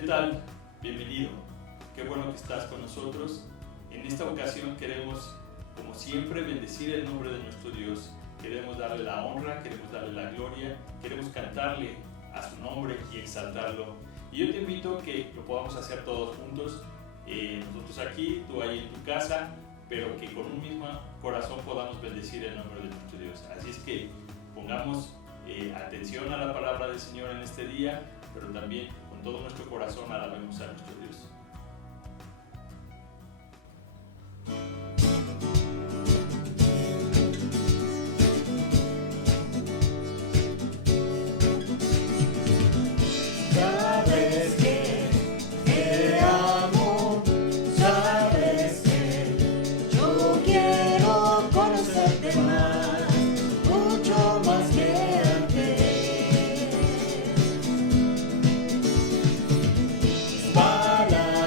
¿Qué tal? Bienvenido. Qué bueno que estás con nosotros. En esta ocasión queremos, como siempre, bendecir el nombre de nuestro Dios. Queremos darle la honra, queremos darle la gloria, queremos cantarle a su nombre y exaltarlo. Y yo te invito a que lo podamos hacer todos juntos, nosotros aquí, tú ahí en tu casa, pero que con un mismo corazón podamos bendecir el nombre de nuestro Dios. Así es que pongamos atención a la palabra del Señor en este día, pero también con todo nuestro corazón alabemos a nuestro Dios. Sabes que te amo, sabes que yo quiero conocerte más, mucho más que antes. Tus palabras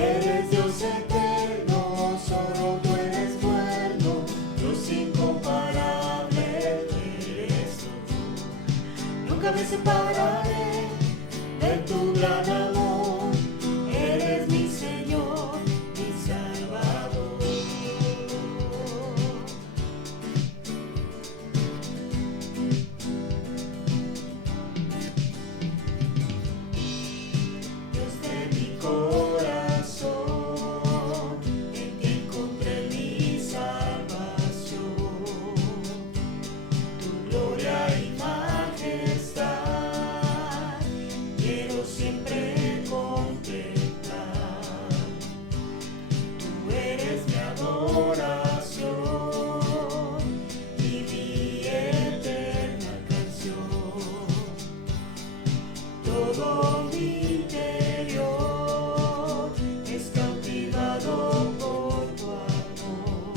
Eres Dios eterno, solo tú eres bueno, Dios incomparable eres tú. Nunca me separaré de tu gran amor, eres mi Señor, mi Salvador. Dios de mi corazón, en ti encontré mi salvación. Tu gloria y majestad quiero siempre contemplar. Tú eres mi adoración y mi eterna canción. Todo mi interior es cautivado por tu amor.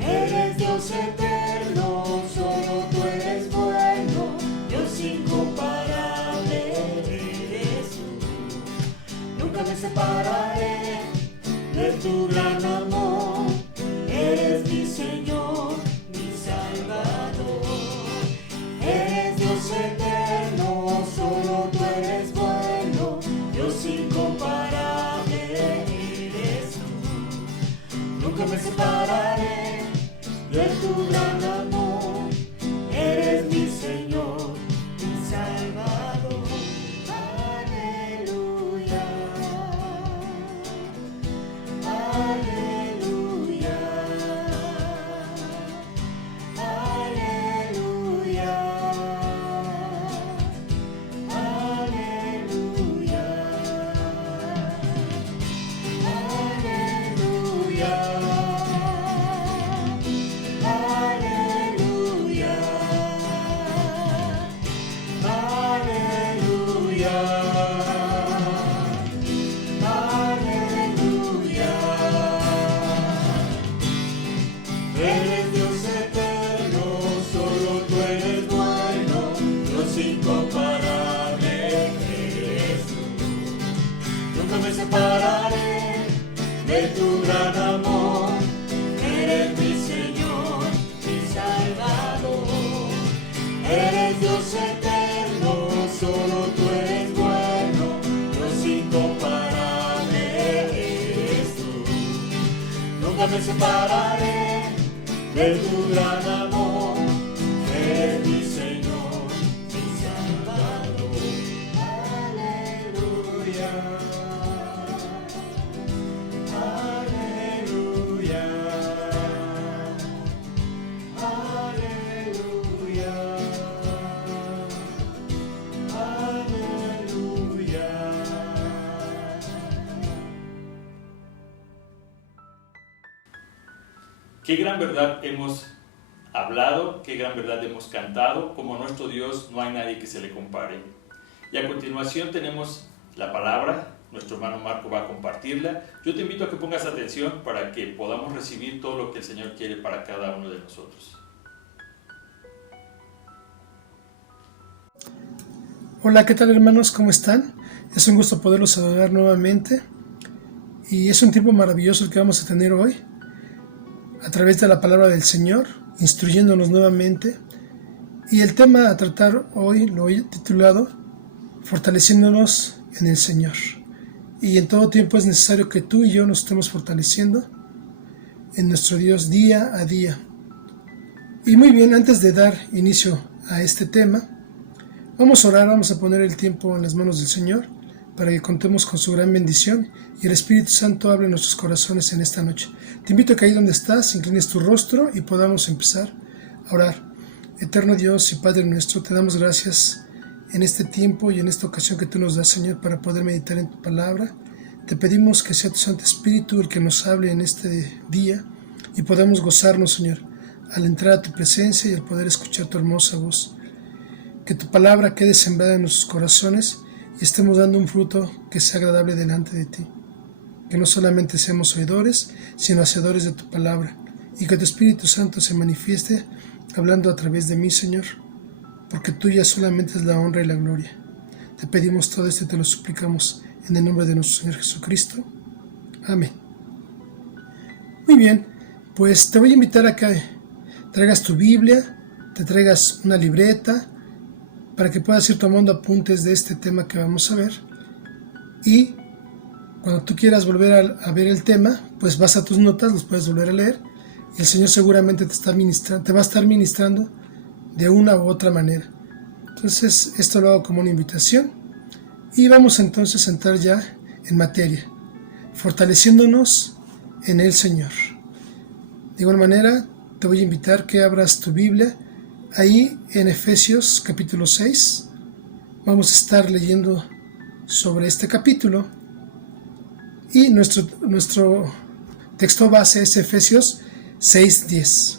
Eres Dios eterno, solo tú eres bueno, Dios incomparable eres tú. Nunca me separaré de tu gran amor, eres mi Señor, mi Salvador. Eres Dios eterno, solo tú eres bueno, Dios incomparable eres tú. Nunca me separaré de tu gran amor, eres mi Señor, mi Salvador. Aleluya, aleluya, aleluya, aleluya, aleluya, aleluya, aleluya. Eres Dios eterno, solo tú eres bueno, Dios incomparable eres tú. Nunca me separaré de tu gran amor, eres mi Señor, mi Salvador. Eres Dios eterno, solo tú eres bueno, Dios incomparable eres tú. Nunca me separaré de tu gran amor, eres mi Señor, mi Salvador. Aleluya, aleluya, aleluya, aleluya. Qué gran verdad hemos hablado, qué gran verdad hemos cantado. Como nuestro Dios no hay nadie que se le compare. Y a continuación tenemos la palabra. Nuestro hermano Marco va a compartirla. Yo te invito a que pongas atención para que podamos recibir todo lo que el Señor quiere para cada uno de nosotros. Hola, ¿qué tal hermanos? ¿Cómo están? Es un gusto poderlos saludar nuevamente y es un tiempo maravilloso el que vamos a tener hoy a través de la palabra del Señor, instruyéndonos nuevamente. Y el tema a tratar hoy lo he titulado Fortaleciéndonos en el Señor. Y en todo tiempo es necesario que tú y yo nos estemos fortaleciendo en nuestro Dios día a día. Y muy bien, antes de dar inicio a este tema, vamos a orar, vamos a poner el tiempo en las manos del Señor para que contemos con su gran bendición y el Espíritu Santo hable en nuestros corazones en esta noche. Te invito a que ahí donde estás, inclines tu rostro y podamos empezar a orar. Eterno Dios y Padre nuestro, te damos gracias en este tiempo y en esta ocasión que tú nos das, Señor, para poder meditar en tu palabra. Te pedimos que sea tu Santo Espíritu el que nos hable en este día y podamos gozarnos, Señor, al entrar a tu presencia y al poder escuchar tu hermosa voz. Que tu palabra quede sembrada en nuestros corazones y estemos dando un fruto que sea agradable delante de ti. Que no solamente seamos oidores, sino hacedores de tu palabra, y que tu Espíritu Santo se manifieste hablando a través de mí, Señor, porque tuya solamente es la honra y la gloria. Te pedimos todo esto y te lo suplicamos en el nombre de nuestro Señor Jesucristo. Amén. Muy bien, pues te voy a invitar a que traigas tu Biblia, te traigas una libreta, para que puedas ir tomando apuntes de este tema que vamos a ver. Y cuando tú quieras volver a ver el tema, pues vas a tus notas, los puedes volver a leer, y el Señor seguramente te va a estar ministrando de una u otra manera. Entonces, esto lo hago como una invitación. Y vamos entonces a entrar ya en materia, fortaleciéndonos en el Señor. De igual manera, te voy a invitar que abras tu Biblia ahí en Efesios capítulo 6. Vamos a estar leyendo sobre este capítulo. Y nuestro texto base es Efesios 6:10.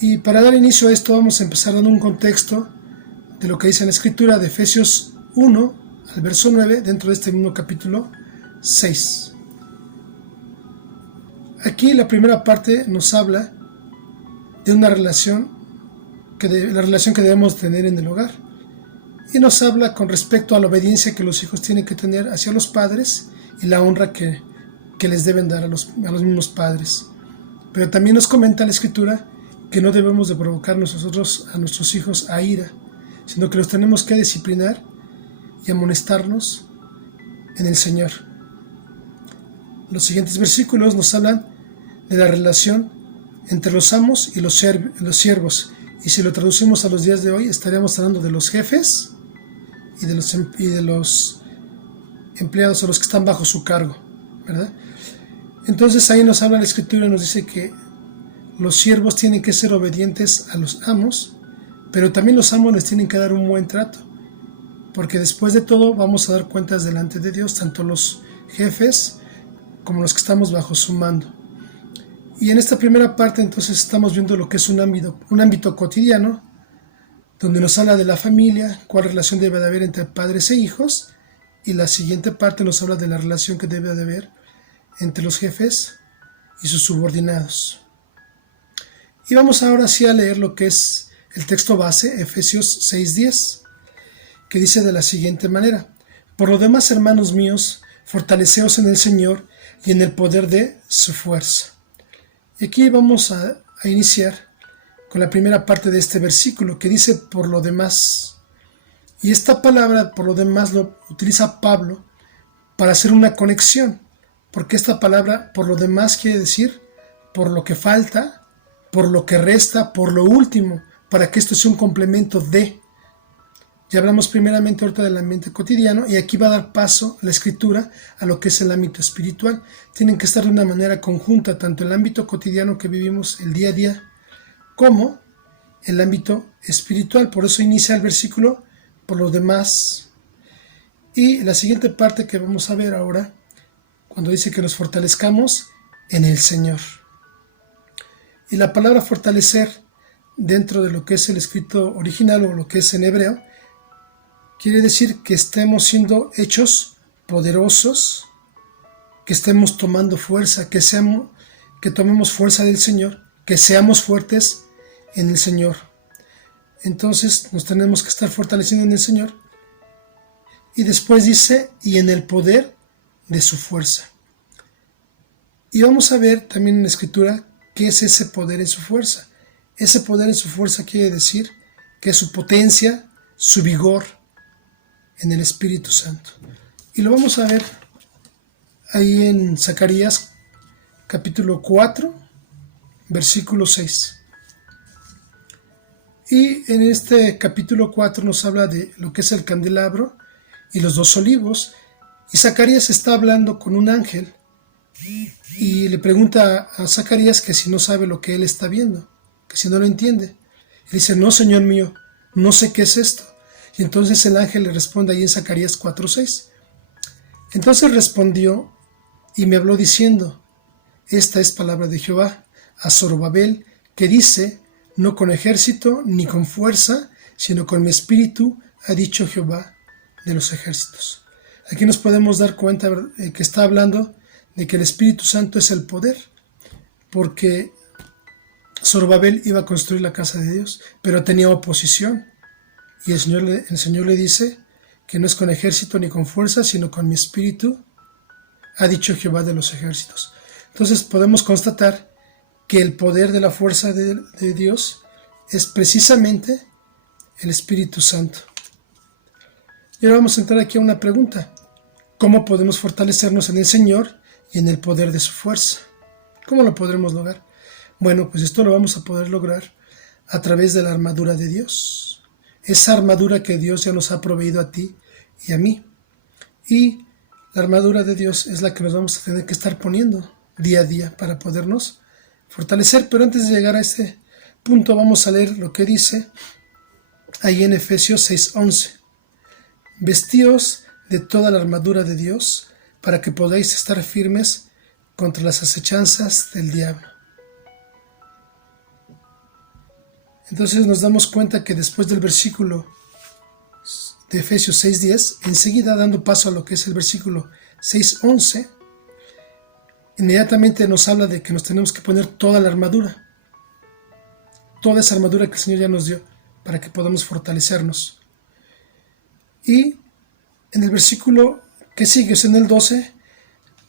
Y para dar inicio a esto vamos a empezar dando un contexto de lo que dice en la Escritura de Efesios 1 al verso 9 dentro de este mismo capítulo 6. Aquí la primera parte nos habla de una relación la relación que debemos tener en el hogar, y nos habla con respecto a la obediencia que los hijos tienen que tener hacia los padres y la honra que les deben dar a los mismos padres. Pero también nos comenta la Escritura que no debemos de provocar nosotros a nuestros hijos a ira, sino que los tenemos que disciplinar y amonestarnos en el Señor. Los siguientes versículos nos hablan de la relación entre los amos y los siervos, y si lo traducimos a los días de hoy, estaríamos hablando de los jefes y de los empleados o los que están bajo su cargo, ¿verdad? Entonces ahí nos habla la Escritura y nos dice que los siervos tienen que ser obedientes a los amos, pero también los amos les tienen que dar un buen trato, porque después de todo vamos a dar cuentas delante de Dios, tanto los jefes como los que estamos bajo su mando. Y en esta primera parte entonces estamos viendo lo que es un ámbito cotidiano, donde nos habla de la familia, cuál relación debe de haber entre padres e hijos, y la siguiente parte nos habla de la relación que debe de haber entre los jefes y sus subordinados. Y vamos ahora sí a leer lo que es el texto base, Efesios 6:10, que dice de la siguiente manera: por lo demás, hermanos míos, fortaleceos en el Señor y en el poder de su fuerza. Y aquí vamos a iniciar con la primera parte de este versículo que dice por lo demás. Y esta palabra por lo demás lo utiliza Pablo para hacer una conexión, porque esta palabra por lo demás quiere decir por lo que falta, por lo que resta, por lo último, para que esto sea un complemento de. Ya hablamos primeramente ahorita del ambiente cotidiano, y aquí va a dar paso la Escritura a lo que es el ámbito espiritual. Tienen que estar de una manera conjunta, tanto el ámbito cotidiano que vivimos el día a día, como el ámbito espiritual. Por eso inicia el versículo, por los demás. Y la siguiente parte que vamos a ver ahora, cuando dice que nos fortalezcamos en el Señor. Y la palabra fortalecer, dentro de lo que es el escrito original o lo que es en hebreo, quiere decir que estemos siendo hechos poderosos, que estemos tomando fuerza, que tomemos fuerza del Señor, que seamos fuertes en el Señor. Entonces nos tenemos que estar fortaleciendo en el Señor. Y después dice, y en el poder de su fuerza. Y vamos a ver también en la Escritura qué es ese poder en su fuerza. Ese poder en su fuerza quiere decir que es su potencia, su vigor en el Espíritu Santo. Y lo vamos a ver ahí en Zacarías capítulo 4, versículo 6. Y en este capítulo 4 nos habla de lo que es el candelabro y los dos olivos. Y Zacarías está hablando con un ángel y le pregunta a Zacarías que si no sabe lo que él está viendo, que si no lo entiende. Y dice, no, Señor mío, no sé qué es esto. Y entonces el ángel le responde ahí en Zacarías 4:6. Entonces respondió y me habló diciendo, esta es palabra de Jehová a Zorobabel, que dice, no con ejército ni con fuerza, sino con mi espíritu, ha dicho Jehová de los ejércitos. Aquí nos podemos dar cuenta que está hablando de que el Espíritu Santo es el poder, porque Zorobabel iba a construir la casa de Dios, pero tenía oposición. Y el Señor le dice que no es con ejército ni con fuerza, sino con mi espíritu, ha dicho Jehová de los ejércitos. Entonces podemos constatar que el poder de la fuerza de Dios es precisamente el Espíritu Santo. Y ahora vamos a entrar aquí a una pregunta. ¿Cómo podemos fortalecernos en el Señor y en el poder de su fuerza? ¿Cómo lo podremos lograr? Bueno, pues esto lo vamos a poder lograr a través de la armadura de Dios. Esa armadura que Dios ya nos ha proveído a ti y a mí. Y la armadura de Dios es la que nos vamos a tener que estar poniendo día a día para podernos fortalecer. Pero antes de llegar a este punto vamos a leer lo que dice ahí en Efesios 6:11. Vestíos de toda la armadura de Dios para que podáis estar firmes contra las acechanzas del diablo. Entonces nos damos cuenta que después del versículo de Efesios 6:10, enseguida dando paso a lo que es el versículo 6:11, inmediatamente nos habla de que nos tenemos que poner toda la armadura, toda esa armadura que el Señor ya nos dio para que podamos fortalecernos. Y en el versículo que sigue, en el 12,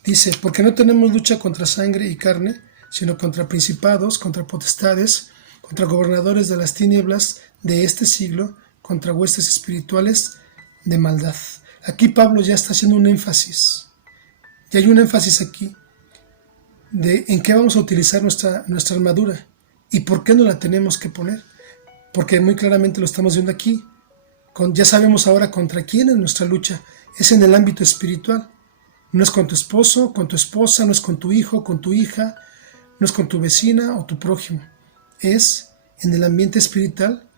dice, porque no tenemos lucha contra sangre y carne, sino contra principados, contra potestades, contra gobernadores de las tinieblas de este siglo, contra huestes espirituales de maldad. Aquí Pablo ya está haciendo un énfasis. Y hay un énfasis aquí de en qué vamos a utilizar nuestra armadura y por qué no la tenemos que poner. Porque muy claramente lo estamos viendo aquí. Ya sabemos ahora contra quién es nuestra lucha. Es en el ámbito espiritual. No es con tu esposo, con tu esposa, no es con tu hijo, con tu hija, no es con tu vecina o tu prójimo. Es en el ambiente espiritual,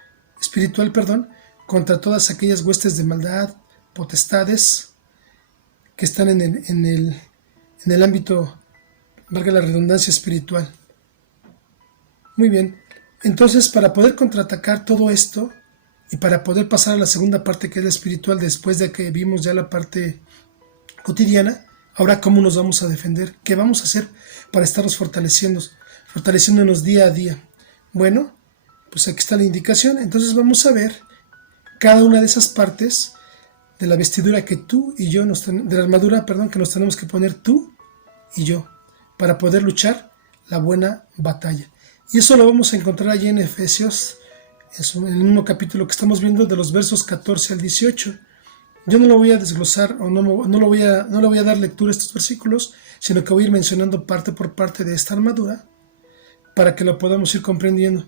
contra todas aquellas huestes de maldad, potestades que están en el ámbito, valga la redundancia, espiritual. Muy bien, entonces para poder contraatacar todo esto y para poder pasar a la segunda parte que es la espiritual, después de que vimos ya la parte cotidiana, ahora cómo nos vamos a defender, qué vamos a hacer para estarnos fortaleciéndonos día a día. Bueno, pues aquí está la indicación. Entonces vamos a ver cada una de esas partes de la vestidura que tú y yo, de la armadura, que nos tenemos que poner tú y yo, para poder luchar la buena batalla. Y eso lo vamos a encontrar allí en Efesios, en el mismo capítulo que estamos viendo, de los versos 14 al 18. Yo no lo voy a desglosar o no le voy a dar lectura a estos versículos, sino que voy a ir mencionando parte por parte de esta armadura para que lo podamos ir comprendiendo.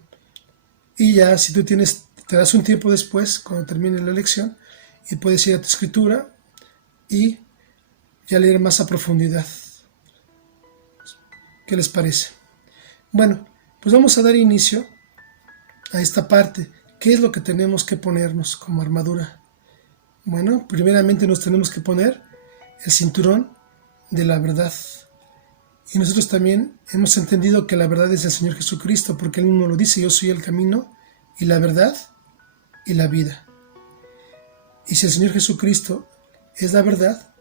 Y ya si tú te das un tiempo después, cuando termine la lección, y puedes ir a tu escritura y ya leer más a profundidad. ¿Qué les parece? Bueno, pues vamos a dar inicio a esta parte. ¿Qué es lo que tenemos que ponernos como armadura? Bueno, primeramente nos tenemos que poner el cinturón de la verdad. Y nosotros también hemos entendido que la verdad es el Señor Jesucristo, porque Él mismo lo dice, yo soy el camino y la verdad y la vida. Y si el Señor Jesucristo es la verdad,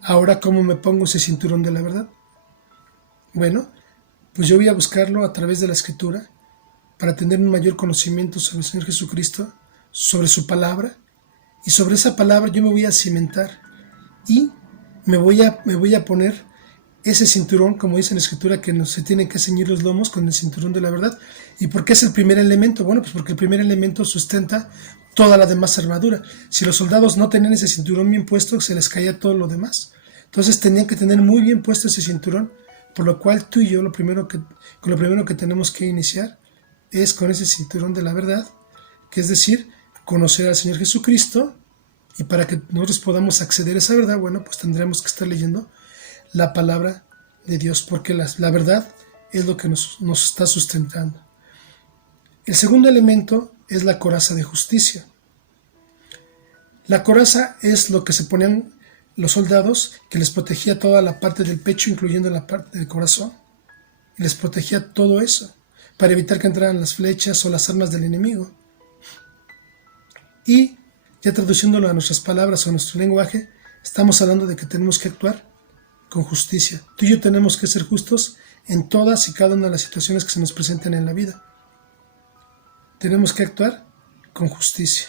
ahora ¿cómo me pongo ese cinturón de la verdad? Bueno, pues yo voy a buscarlo a través de la Escritura para tener un mayor conocimiento sobre el Señor Jesucristo, sobre su palabra, y sobre esa palabra yo me voy a cimentar y me voy a poner ese cinturón, como dice en la Escritura, que se tienen que ceñir los lomos con el cinturón de la verdad. ¿Y por qué es el primer elemento? Bueno, pues porque el primer elemento sustenta toda la demás armadura. Si los soldados no tenían ese cinturón bien puesto, se les caía todo lo demás. Entonces tenían que tener muy bien puesto ese cinturón, por lo cual tú y yo con lo primero que tenemos que iniciar es con ese cinturón de la verdad, que es decir, conocer al Señor Jesucristo. Y para que nosotros podamos acceder a esa verdad, bueno, pues tendremos que estar leyendo la palabra de Dios, porque la verdad es lo que nos está sustentando. El segundo elemento es la coraza de justicia. La coraza es lo que se ponían los soldados, que les protegía toda la parte del pecho, incluyendo la parte del corazón, y les protegía todo eso, para evitar que entraran las flechas o las armas del enemigo. Y ya traduciéndolo a nuestras palabras o a nuestro lenguaje, estamos hablando de que tenemos que actuar con justicia. Tú y yo tenemos que ser justos en todas y cada una de las situaciones que se nos presenten en la vida. Tenemos que actuar con justicia.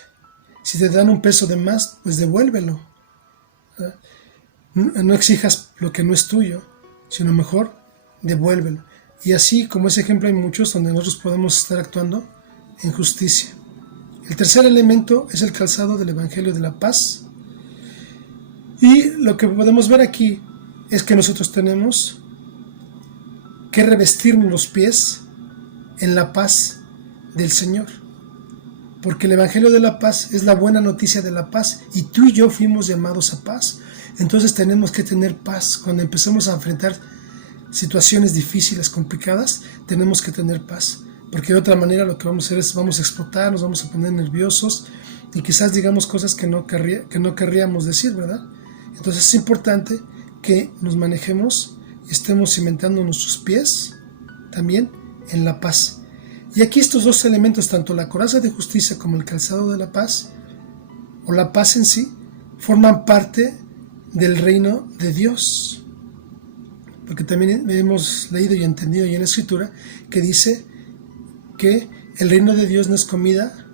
Si te dan un peso de más, pues devuélvelo. No exijas lo que no es tuyo, sino mejor devuélvelo. Y así como ese ejemplo hay muchos donde nosotros podemos estar actuando en justicia. El tercer elemento es el calzado del Evangelio de la Paz. Y lo que podemos ver aquí es que nosotros tenemos que revestirnos los pies en la paz del Señor. Porque el Evangelio de la Paz es la buena noticia de la paz y tú y yo fuimos llamados a paz. Entonces tenemos que tener paz. Cuando empezamos a enfrentar situaciones difíciles, complicadas, tenemos que tener paz. Porque de otra manera lo que vamos a hacer es vamos a explotar, nos vamos a poner nerviosos y quizás digamos cosas que no querríamos decir, ¿verdad? Entonces es importante que nos manejemos y estemos cimentando nuestros pies también en la paz. Y aquí estos dos elementos, tanto la coraza de justicia como el calzado de la paz, o la paz en sí, forman parte del reino de Dios. Porque también hemos leído y entendido ya en la Escritura que dice que el reino de Dios no es comida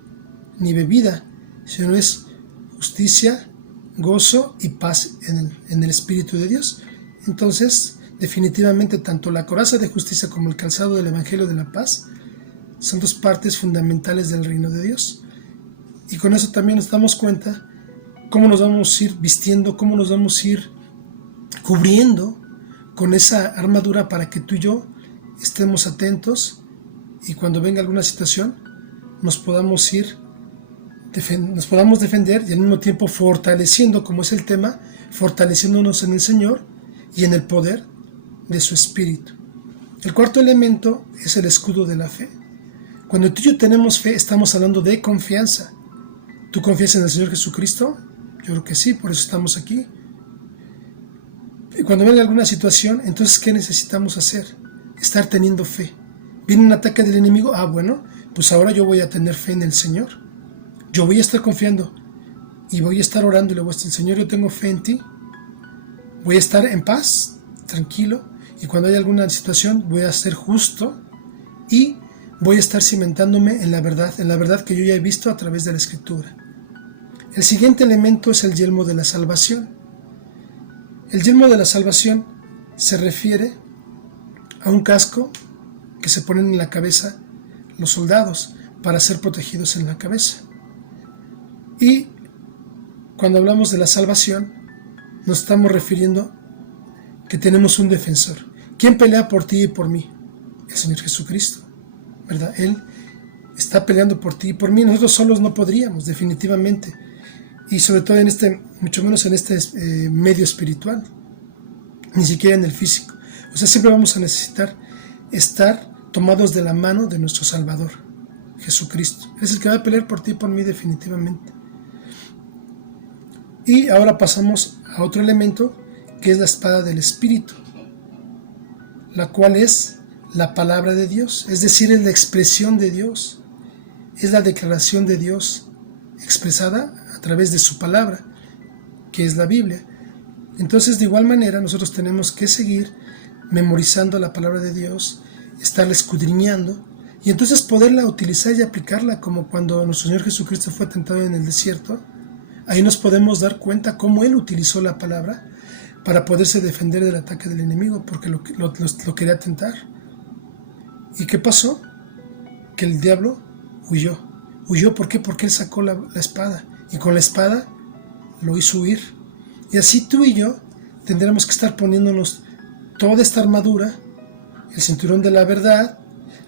ni bebida, sino es justicia, gozo y paz en el Espíritu de Dios. Entonces, definitivamente, tanto la coraza de justicia como el calzado del Evangelio de la Paz son dos partes fundamentales del reino de Dios. Y con eso también nos damos cuenta cómo nos vamos a ir vistiendo, cómo nos vamos a ir cubriendo con esa armadura para que tú y yo estemos atentos y cuando venga alguna situación nos podamos defender y al mismo tiempo fortaleciendo, como es el tema, fortaleciéndonos en el Señor y en el poder de su Espíritu. El cuarto elemento es el escudo de la fe. Cuando tú y yo tenemos fe, estamos hablando de confianza. ¿Tú confías en el Señor Jesucristo? Yo creo que sí, por eso estamos aquí. Y cuando venga alguna situación, entonces, ¿qué necesitamos hacer? Estar teniendo fe. ¿Viene un ataque del enemigo? Bueno, pues ahora yo voy a tener fe en el Señor. Yo voy a estar confiando y voy a estar orando y le voy a decir, Señor, yo tengo fe en ti. Voy a estar en paz, tranquilo, y cuando haya alguna situación voy a ser justo y voy a estar cimentándome en la verdad que yo ya he visto a través de la Escritura. El siguiente elemento es el yelmo de la salvación. El yelmo de la salvación se refiere a un casco que se ponen en la cabeza los soldados para ser protegidos en la cabeza. Y cuando hablamos de la salvación, nos estamos refiriendo que tenemos un defensor. ¿Quién pelea por ti y por mí? El Señor Jesucristo, ¿verdad? Él está peleando por ti y por mí. Nosotros solos no podríamos, definitivamente. Y sobre todo mucho menos en este medio espiritual, ni siquiera en el físico. O sea, siempre vamos a necesitar estar tomados de la mano de nuestro Salvador, Jesucristo. Es el que va a pelear por ti y por mí definitivamente. Y ahora pasamos a otro elemento, que es la espada del Espíritu, la cual es la palabra de Dios, es decir, es la expresión de Dios, es la declaración de Dios expresada a través de su palabra, que es la Biblia. Entonces, de igual manera, nosotros tenemos que seguir memorizando la palabra de Dios, estarla escudriñando, y entonces poderla utilizar y aplicarla, como cuando nuestro Señor Jesucristo fue tentado en el desierto. Ahí nos podemos dar cuenta cómo Él utilizó la palabra para poderse defender del ataque del enemigo, porque lo quería tentar. ¿Y qué pasó? Que el diablo huyó. ¿Huyó por qué? Porque Él sacó la espada, y con la espada lo hizo huir. Y así tú y yo tendremos que estar poniéndonos toda esta armadura, el cinturón de la verdad,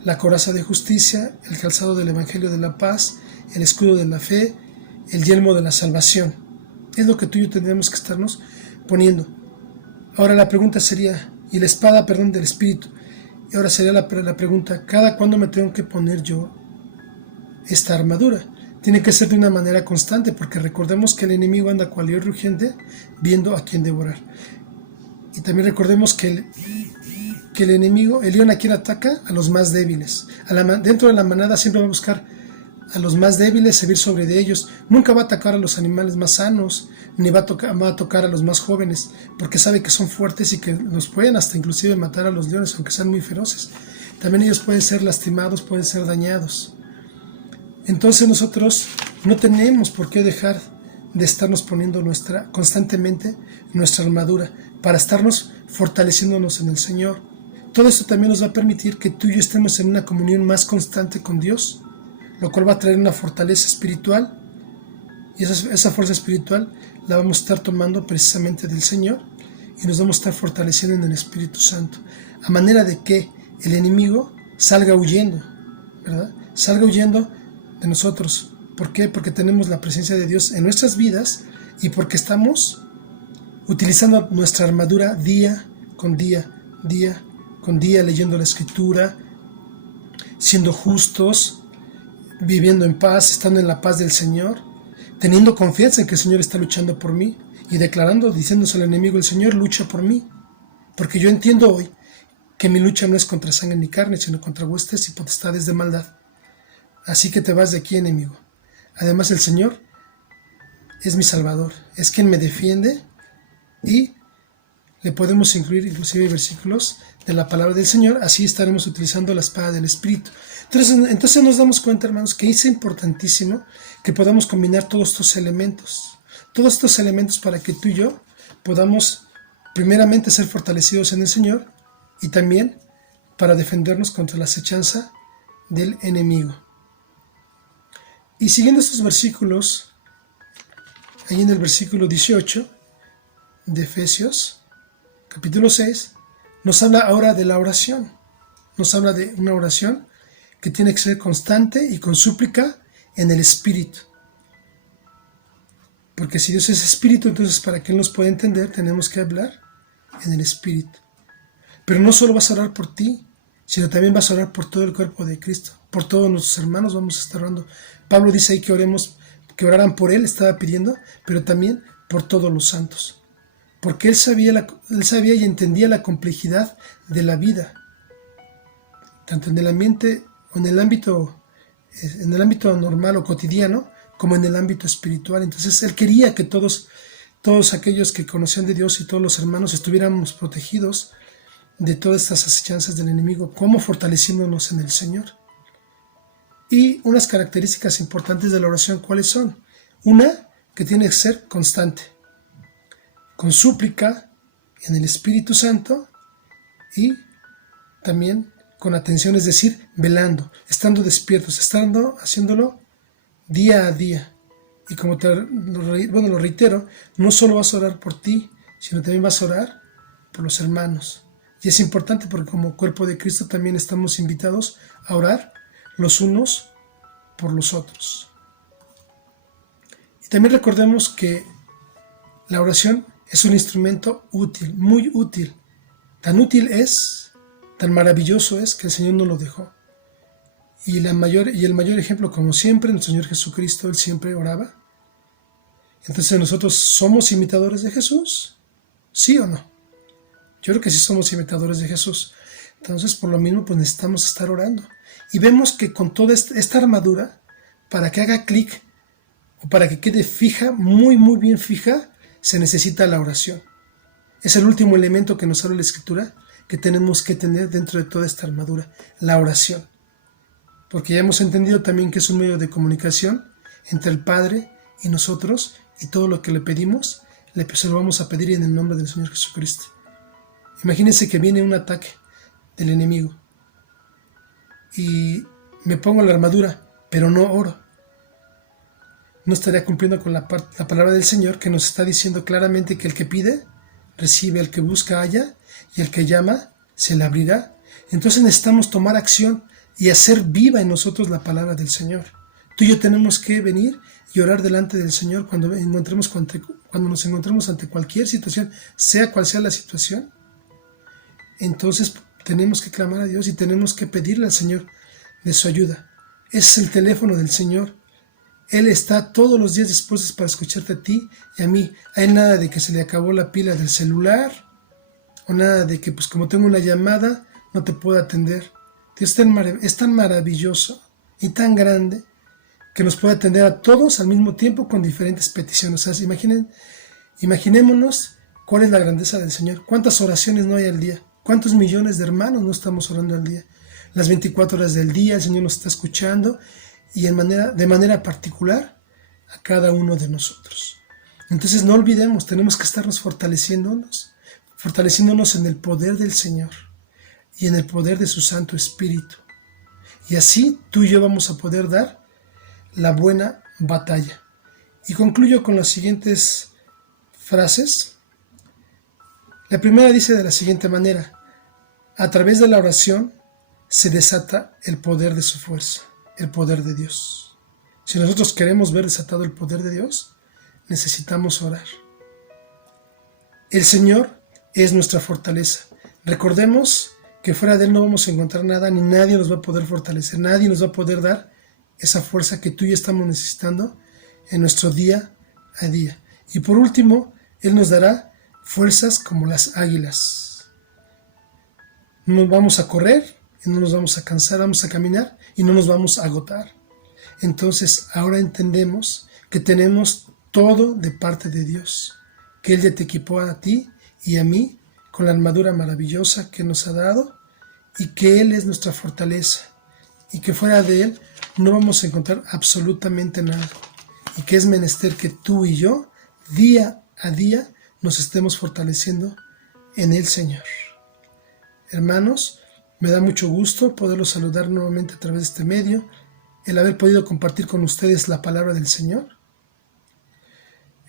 la coraza de justicia, el calzado del Evangelio de la Paz, el escudo de la fe, el yelmo de la salvación. Es lo que tú y yo tendremos que estarnos poniendo. Ahora la pregunta sería, y la espada, del Espíritu. Y ahora sería la pregunta, ¿cada cuándo me tengo que poner yo esta armadura? Tiene que ser de una manera constante, porque recordemos que el enemigo anda cual león rugiente, viendo a quién devorar. Y también recordemos que el enemigo, el león, a quien ataca, a los más débiles. Dentro de la manada siempre va a buscar a los más débiles, servir sobre de ellos. Nunca va a atacar a los animales más sanos, ni va a tocar a los más jóvenes, porque sabe que son fuertes y que nos pueden hasta inclusive matar a los leones, aunque sean muy feroces. También ellos pueden ser lastimados, pueden ser dañados. Entonces nosotros no tenemos por qué dejar de estarnos poniendo constantemente nuestra armadura para estarnos fortaleciéndonos en el Señor. Todo esto también nos va a permitir que tú y yo estemos en una comunión más constante con Dios, lo cual va a traer una fortaleza espiritual, y esa fuerza espiritual la vamos a estar tomando precisamente del Señor y nos vamos a estar fortaleciendo en el Espíritu Santo, a manera de que el enemigo salga huyendo, ¿verdad? Salga huyendo de nosotros. ¿Por qué? Porque tenemos la presencia de Dios en nuestras vidas y porque estamos utilizando nuestra armadura día con día, leyendo la Escritura, siendo justos, viviendo en paz, estando en la paz del Señor, teniendo confianza en que el Señor está luchando por mí y declarando, diciéndose al enemigo, el Señor lucha por mí, porque yo entiendo hoy que mi lucha no es contra sangre ni carne, sino contra huestes y potestades de maldad. Así que te vas de aquí, enemigo. Además, el Señor es mi Salvador, es quien me defiende, y le podemos incluir inclusive versículos de la palabra del Señor. Así estaremos utilizando la espada del Espíritu. Entonces nos damos cuenta, hermanos, que es importantísimo que podamos combinar todos estos elementos para que tú y yo podamos primeramente ser fortalecidos en el Señor y también para defendernos contra la acechanza del enemigo. Y siguiendo estos versículos, ahí en el versículo 18 de Efesios, capítulo 6, nos habla ahora de la oración. Nos habla de una oración que tiene que ser constante y con súplica en el Espíritu. Porque si Dios es Espíritu, entonces para que Él nos pueda entender, tenemos que hablar en el Espíritu. Pero no solo vas a orar por ti, sino también vas a orar por todo el cuerpo de Cristo. Por todos nuestros hermanos vamos a estar orando. Pablo dice ahí que oraran por Él, estaba pidiendo, pero también por todos los santos. Porque él sabía y entendía la complejidad de la vida, tanto en el ambiente o en el ámbito normal o cotidiano, como en el ámbito espiritual. Entonces él quería que todos aquellos que conocían de Dios y todos los hermanos estuviéramos protegidos de todas estas acechanzas del enemigo, como fortaleciéndonos en el Señor. Y unas características importantes de la oración, ¿cuáles son? Una, que tiene que ser constante, con súplica en el Espíritu Santo y también con atención, es decir, velando, estando despiertos, haciéndolo día a día. Y como lo reitero, no solo vas a orar por ti, sino también vas a orar por los hermanos. Y es importante porque como cuerpo de Cristo también estamos invitados a orar los unos por los otros. Y también recordemos que la oración es un instrumento útil, muy útil. Tan útil es, tan maravilloso es que el Señor nos lo dejó. Y el mayor ejemplo, como siempre, nuestro Señor Jesucristo, Él siempre oraba. Entonces, ¿nosotros somos imitadores de Jesús? ¿Sí o no? Yo creo que sí somos imitadores de Jesús. Entonces, por lo mismo, pues necesitamos estar orando. Y vemos que con toda esta armadura, para que haga clic, o para que quede fija, muy, muy bien fija, se necesita la oración. Es el último elemento que nos habla la Escritura que tenemos que tener dentro de toda esta armadura, la oración. Porque ya hemos entendido también que es un medio de comunicación entre el Padre y nosotros, y todo lo que le pedimos, se lo vamos a pedir en el nombre del Señor Jesucristo. Imagínense que viene un ataque del enemigo y me pongo la armadura, pero no oro. No estaría cumpliendo con la palabra del Señor, que nos está diciendo claramente que el que pide, recibe, el que busca, halla, y el que llama, se le abrirá. Entonces necesitamos tomar acción y hacer viva en nosotros la palabra del Señor. Tú y yo tenemos que venir y orar delante del Señor cuando nos encontremos ante cualquier situación, sea cual sea la situación. Entonces tenemos que clamar a Dios y tenemos que pedirle al Señor de su ayuda. Ese es el teléfono del Señor. Él está todos los días dispuesto para escucharte a ti y a mí. Hay nada de que se le acabó la pila del celular, o nada de que pues como tengo una llamada no te puedo atender. Dios es tan maravilloso y tan grande que nos puede atender a todos al mismo tiempo con diferentes peticiones. O sea, imaginémonos cuál es la grandeza del Señor. ¿Cuántas oraciones no hay al día? ¿Cuántos millones de hermanos no estamos orando al día? Las 24 horas del día el Señor nos está escuchando y de manera particular a cada uno de nosotros. Entonces no olvidemos, tenemos que estarnos fortaleciéndonos en el poder del Señor y en el poder de su Santo Espíritu. Y así tú y yo vamos a poder dar la buena batalla. Y concluyo con las siguientes frases. La primera dice de la siguiente manera: a través de la oración se desata el poder de su fuerza, el poder de Dios. Si nosotros queremos ver desatado el poder de Dios, necesitamos orar. El Señor es nuestra fortaleza. Recordemos que fuera de Él no vamos a encontrar nada, ni nadie nos va a poder fortalecer, nadie nos va a poder dar esa fuerza que tú y yo estamos necesitando en nuestro día a día. Y por último, Él nos dará fuerzas como las águilas. No nos vamos a correr y no nos vamos a cansar, vamos a caminar y no nos vamos a agotar. Entonces ahora entendemos que tenemos todo de parte de Dios, que Él ya te equipó a ti y a mí con la armadura maravillosa que nos ha dado, y que Él es nuestra fortaleza, y que fuera de Él no vamos a encontrar absolutamente nada, y que es menester que tú y yo día a día nos estemos fortaleciendo en el Señor. Hermanos, me da mucho gusto poderlos saludar nuevamente a través de este medio, el haber podido compartir con ustedes la palabra del Señor.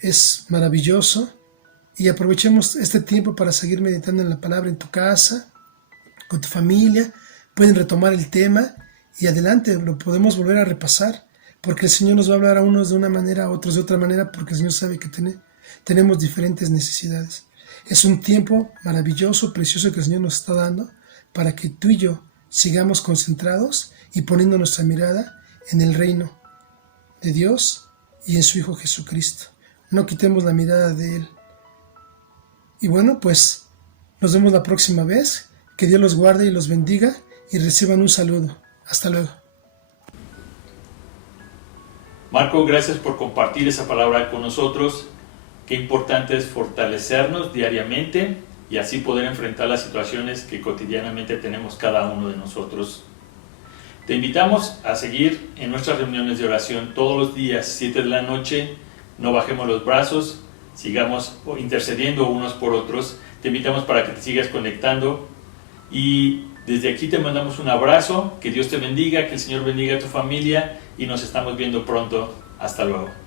Es maravilloso, y aprovechemos este tiempo para seguir meditando en la palabra en tu casa, con tu familia. Pueden retomar el tema y adelante, lo podemos volver a repasar, porque el Señor nos va a hablar a unos de una manera, a otros de otra manera, porque el Señor sabe que tenemos diferentes necesidades. Es un tiempo maravilloso, precioso que el Señor nos está dando para que tú y yo sigamos concentrados y poniendo nuestra mirada en el reino de Dios y en su Hijo Jesucristo. No quitemos la mirada de Él. Y bueno, pues nos vemos la próxima vez. Que Dios los guarde y los bendiga y reciban un saludo. Hasta luego. Marco, gracias por compartir esa palabra con nosotros. Qué importante es fortalecernos diariamente y así poder enfrentar las situaciones que cotidianamente tenemos cada uno de nosotros. Te invitamos a seguir en nuestras reuniones de oración todos los días, 7 de la noche. No bajemos los brazos, sigamos intercediendo unos por otros. Te invitamos para que te sigas conectando y desde aquí te mandamos un abrazo. Que Dios te bendiga, que el Señor bendiga a tu familia y nos estamos viendo pronto. Hasta luego.